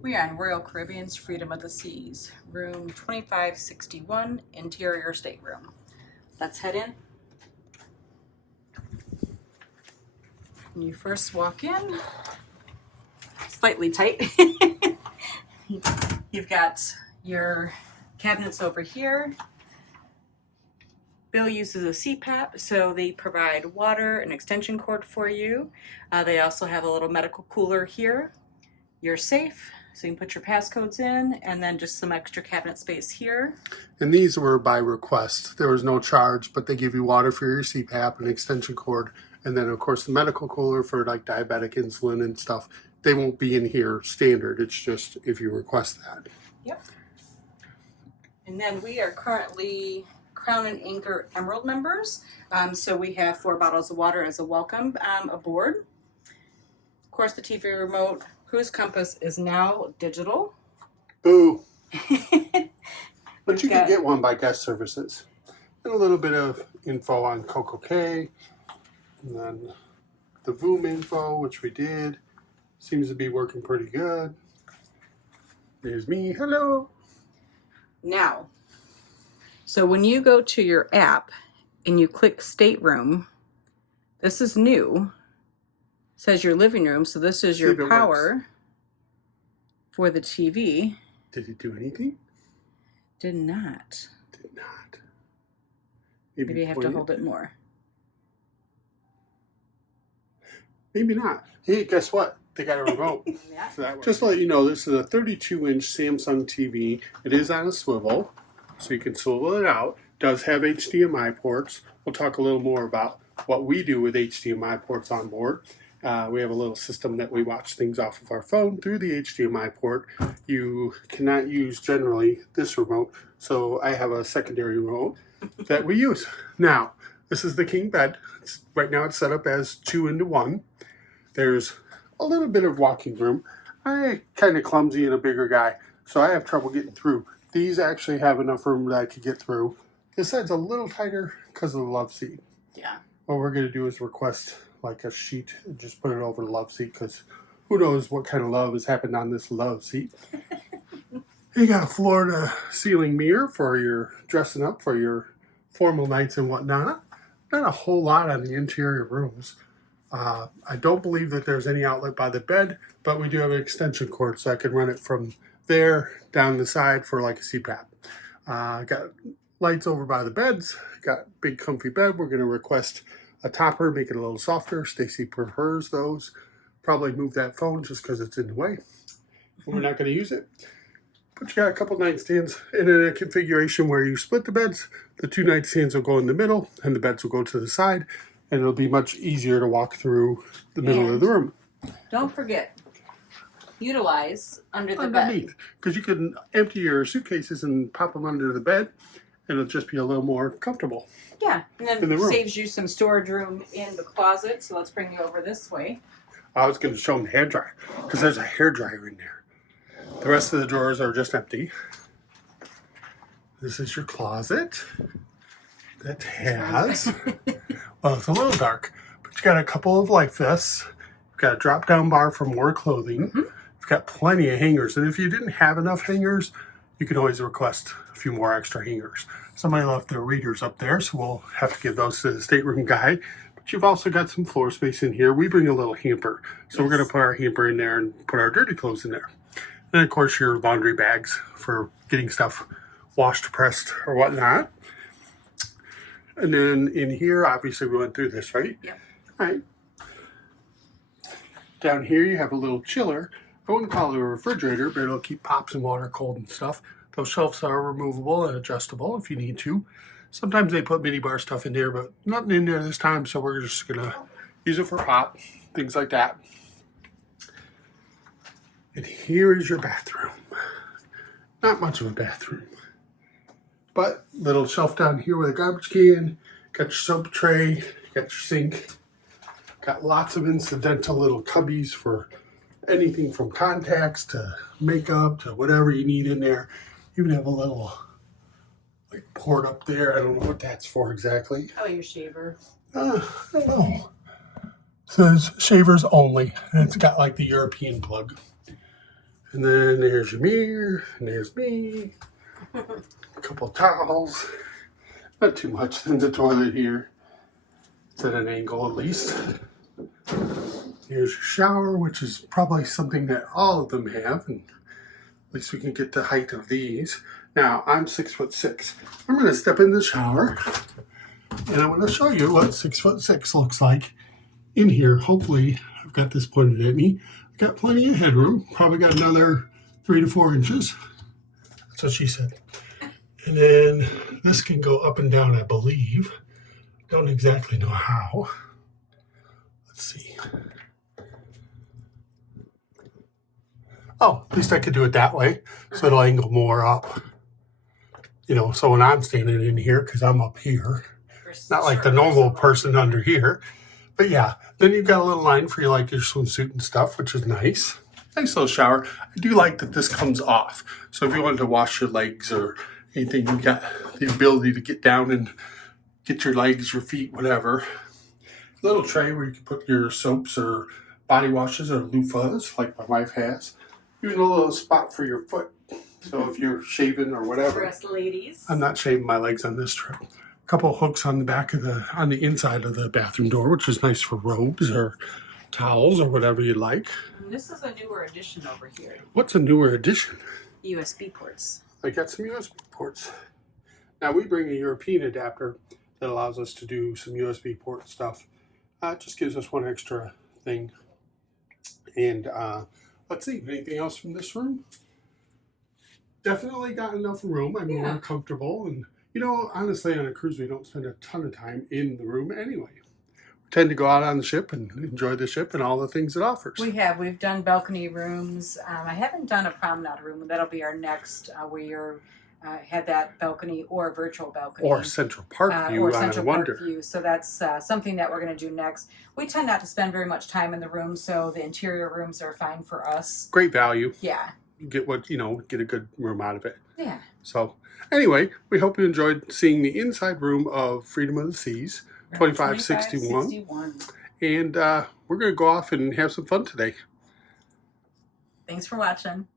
We are on Royal Caribbean's Freedom of the Seas, room 2561, Interior Stateroom. Let's head in. When you first walk in, slightly tight. You've got your cabinets over here. Bill uses a CPAP, so they provide water and extension cord for you. They also have a little medical cooler here. You're safe, so you can put your passcodes in, and then just some extra cabinet space here. And these were by request. There was no charge, but they give you water for your CPAP, an extension cord, and then of course the medical cooler for like diabetic insulin and stuff. They won't be in here standard. It's just if you request that. Yep. And then we are currently Crown and Anchor Emerald members. So we have 4 bottles of water as a welcome aboard. Of course, the TV remote. Cruise compass is now digital. Boo. But you can get one by guest services. And a little bit of info on Coco K. And then the Voom info, which we did. Seems to be working pretty good. There's me. Hello. Now, so when you go to your app and you click Stateroom, this is new. It says your living room, so this is your power for the TV. Did it do anything? Did not. Did not. Maybe you have to hold it more. Maybe not. Hey, guess what? They got a remote. Yeah. So that just to let you know, this is a 32-inch Samsung TV. It is on a swivel, so you can swivel it out. It does have HDMI ports. We'll talk a little more about what we do with HDMI ports on board. We have a little system that we watch things off of our phone through the HDMI port. You cannot use generally this remote, so I have a secondary remote that we use. Now, this is the king bed. Right now it's set up as 2-into-1. There's a little bit of walking room. I'm kind of clumsy and a bigger guy, so I have trouble getting through. These actually have enough room that I could get through. This side's a little tighter because of the love seat. Yeah. What we're going to do is request like a sheet and just put it over the love seat, because who knows what kind of love has happened on this love seat. You got a floor to ceiling mirror for your dressing up for your formal nights and whatnot. Not a whole lot on the interior rooms. I don't believe that there's any outlet by the bed, but we do have an extension cord, so I can run it from there down the side for like a CPAP. Got lights over by the beds. Got big comfy bed. We're going to request a topper, make it a little softer. Stacy prefers those. Probably move that phone just because it's in the way. We're not going to use it. But you got a couple nightstands, and in a configuration where you split the beds, the 2 nightstands will go in the middle and the beds will go to the side, and it'll be much easier to walk through the middle of the room. Don't forget, utilize underneath, bed. Because you can empty your suitcases and pop them under the bed, and it'll just be a little more comfortable. Yeah, and then it saves you some storage room in the closet, so let's bring you over this way. I was going to show them the hairdryer, because there's a hairdryer in there. The rest of the drawers are just empty. This is your closet that has, well, it's a little dark, but you got a couple of light vests. You've got a drop-down bar for more clothing. You've got plenty of hangers, and if you didn't have enough hangers, you can always request a few more extra hangers. Somebody left their readers up there, so we'll have to give those to the stateroom guy. But you've also got some floor space in here. We bring a little hamper, so we're going to put our hamper in there and put our dirty clothes in there. And of course your laundry bags for getting stuff washed, pressed, or whatnot. And then in here, obviously we went through this, right? Yep. All right. Down here you have a little chiller. I wouldn't call it a refrigerator, but it'll keep pops and water cold and stuff. Those shelves are removable and adjustable if you need to. Sometimes they put mini bar stuff in there, but nothing in there this time, so we're just gonna use it for pop, things like that. And here is your bathroom. Not much of a bathroom, but little shelf down here with a garbage can. Got your soap tray, got your sink. Got lots of incidental little cubbies for anything from contacts to makeup to whatever you need in there. You even have a little like port up there. I don't know what that's for exactly. Oh, your shaver. I don't know. It says shavers only, and it's got like the European plug. And then there's your mirror, and there's me. A couple towels. Not too much in the toilet here. It's at an angle at least. Here's your shower, which is probably something that all of them have, and at least we can get the height of these. Now, I'm 6'6". I'm going to step in the shower, and I'm going to show you what 6'6" looks like in here. Hopefully, I've got this pointed at me. I've got plenty of headroom. Probably got another 3 to 4 inches. That's what she said. And then this can go up and down, I believe. Don't exactly know how. Let's see. Oh, at least I could do it that way, so it'll angle more up. You know, so when I'm standing in here, because I'm up here, not like the normal person under here. But yeah, then you've got a little line for your swimsuit and stuff, which is nice. Nice little shower. I do like that this comes off. So if you wanted to wash your legs or anything, you've got the ability to get down and get your legs, your feet, whatever. Little tray where you can put your soaps or body washes or loofahs, like my wife has. Even a little spot for your foot. So if you're shaving or whatever. For us ladies. I'm not shaving my legs on this trip. A couple of hooks on the back of on the inside of the bathroom door, which is nice for robes or towels or whatever you like. And this is a newer addition over here. What's a newer addition? USB ports. I got some USB ports. Now we bring a European adapter that allows us to do some USB port stuff. It just gives us one extra thing. And let's see, anything else from this room? Definitely got enough room. I'm more comfortable. And, you know, honestly, on a cruise, we don't spend a ton of time in the room anyway. We tend to go out on the ship and enjoy the ship and all the things it offers. We have. We've done balcony rooms. I haven't done a promenade room. That'll be our next, where you're had that balcony or virtual balcony. Or Central Park view or on Central a Wonder. Park view. So that's something that we're going to do next. We tend not to spend very much time in the room, so the interior rooms are fine for us. Great value. Yeah. Get what, get a good room out of it. Yeah. So anyway, we hope you enjoyed seeing the inside room of Freedom of the Seas, 2561. And we're going to go off and have some fun today. Thanks for watching.